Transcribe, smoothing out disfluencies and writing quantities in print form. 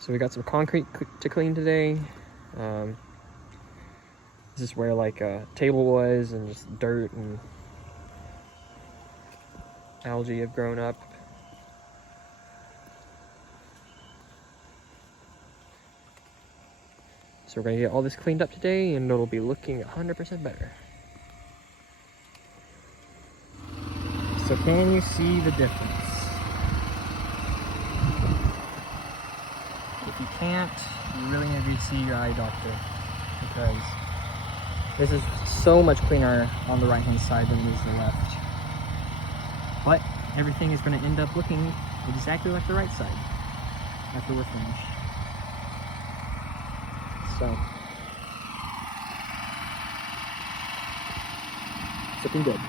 So we got some concrete to clean today. This is where like a table was, and just dirt and algae have grown up. So we're gonna get all this cleaned up today, and it'll be looking 100% better. So can you see the difference? If you can't, you really need to see your eye doctor, because this is so much cleaner on the right hand side than it is the left. But everything is going to end up looking exactly like the right side after we're finished. So, it's looking good.